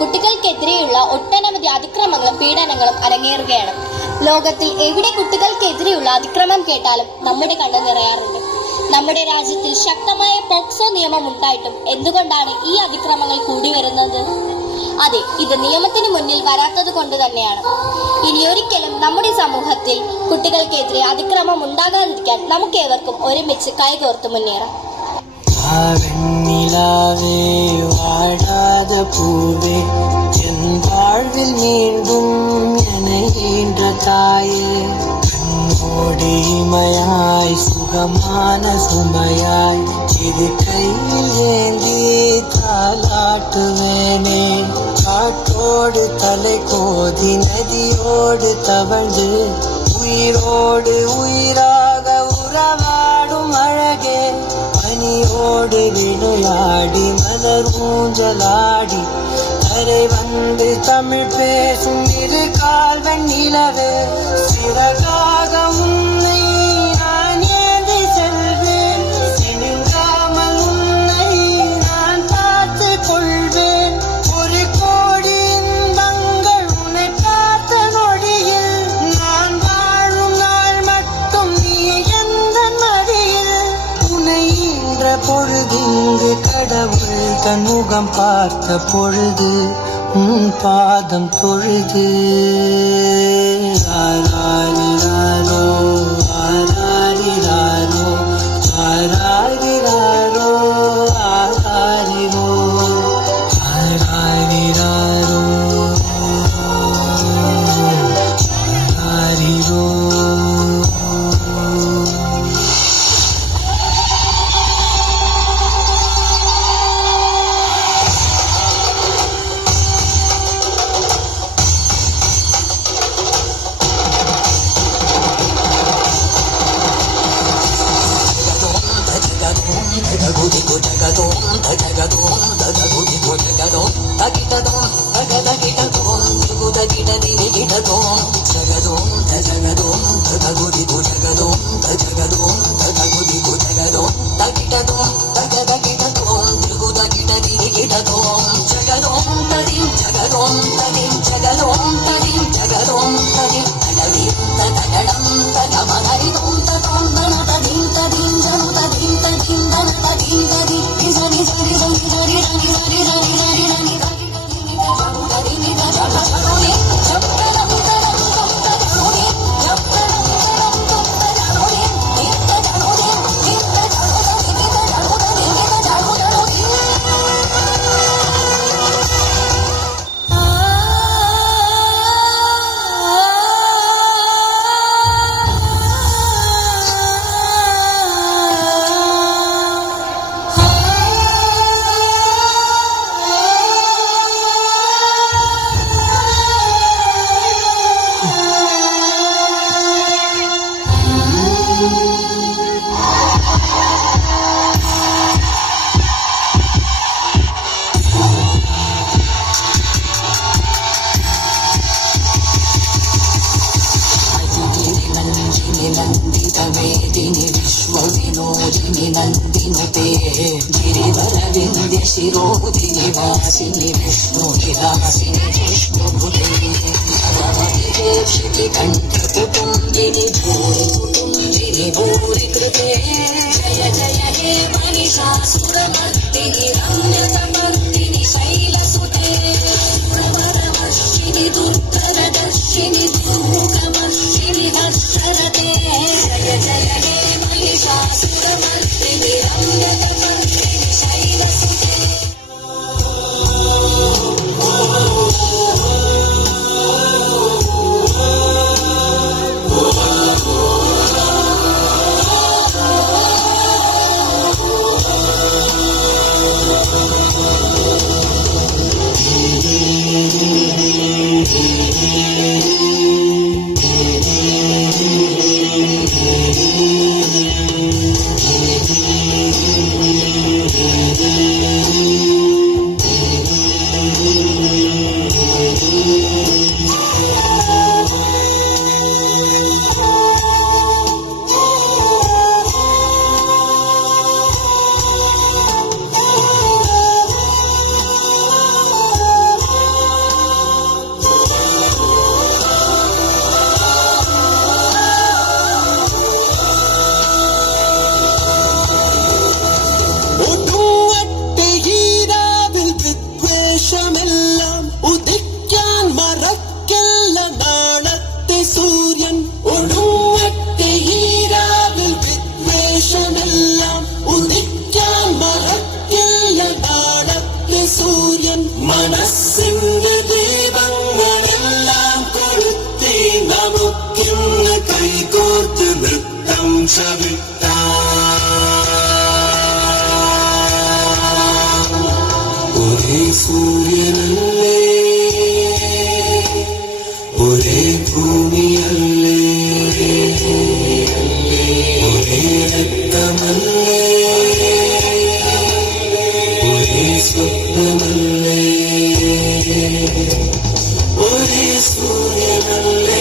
കുട്ടികൾക്കെതിരെയുള്ള ഒട്ടനവധി അതിക്രമങ്ങളും പീഡനങ്ങളും അരങ്ങേറുകയാണ്. ലോകത്തിൽ എവിടെ കുട്ടികൾക്കെതിരെയുള്ള അതിക്രമം കേട്ടാലും നമ്മുടെ കണ്ണ് നിറയാറുണ്ട്. നമ്മുടെ രാജ്യത്തിൽ ശക്തമായ പോക്സോ നിയമം ഉണ്ടായിട്ടും എന്തുകൊണ്ടാണ് ഈ അതിക്രമങ്ങൾ കൂടി വരുന്നത്? അതെ, ഇത് നിയമത്തിന് മുന്നിൽ വരാത്തത് കൊണ്ട് തന്നെയാണ്. ഇനിയൊരിക്കലും നമ്മുടെ സമൂഹത്തിൽ കുട്ടികൾക്കെതിരെ അതിക്രമം ഉണ്ടാകാതിരിക്കാൻ നമുക്കേവർക്കും ഒരുമിച്ച് കൈകോർത്ത് മുന്നേറാം. வெண்ணிலாவே வாடாத பூவே என் வாழ்வில் மீண்டும் நினைகின்ற தாயே கண்ணோடு இமையாய் சுகமான சுமையாய் இது கையில் ஏந்தி தாலாட்டுவேனே காட்டோடு தலை கோதி நதியோடு தவழ்ந்து உயிரோடு உயிராக உறவாடும் அழகே பனியோடு விளையாடி மலர் ஊஞ்சலாடி கரை வந்து தமிழ் பேசும் இரு கால்வன் நிலவே சிறகாக உன்னை நான் ஏந்தி செல்வேன் சினுங்காமல் உன்னை நான் பார்த்து கொள்வேன் ஒரு கோடி இன்பங்கள் உன்னை பார்த்த நொடியில் நான் வாழும் நாள் மட்டும் நீ எந்த மடியில் உன்னை பொழுதிங்கு கடவுள் தன் முகம் பார்த்த பொழுது உன் பாதம் தொழுது ஆராரிராரோ ஆராரிராரோ ஆராரிராரோ ஆராரிரோ ஆராரிராரோ ஆராரிரோ. विश्वविनोदिनि नन्दिनुते गिरिवरविन्द्य शिरोधिनि वासिनि विष्णुविलासिनि विष्णुभुते नवविदेशिनि कण्ठकुटुम्बिनि भूरिकुटुम्बिनि भूरिकृते जय जय हे महिषासुरमर्दिनि रम्यकमर्दिनि शैलसुते सुरवरवर्षिणि दुर्धरदर्शिनि दुर्मुखमर्षिणि हर्षरते जय जय हे महिषासुरमर्दिनि रम्यकमर्दिनि शैलसुते. വിദ്വേഷമെല്ലാം ഉദിക്കാൻ മറക്കല്ല നാളത്തെ സൂര്യൻ ഒടുങ്ങട്ടെ ഈ രാവിൽ വിദ്വേഷമെല്ലാം ഉദിക്കാൻ മറക്കല്ല നാളത്തെ സൂര്യൻ മനസ്സിന്റെ ദീപങ്ങളെല്ലാം കൊളുത്തി നമുക്കിന്ന് കൈകോർത്ത് നൃത്തം ചവിട്ടാം ഒരേ സൂര്യനല്ലേ ഒരേ ഭൂമിയല്ലേ ഒരേ രക്തമല്ലേ ഒരേ സ്വപ്നമല്ലേ ഒരേ സൂര്യനല്ലേ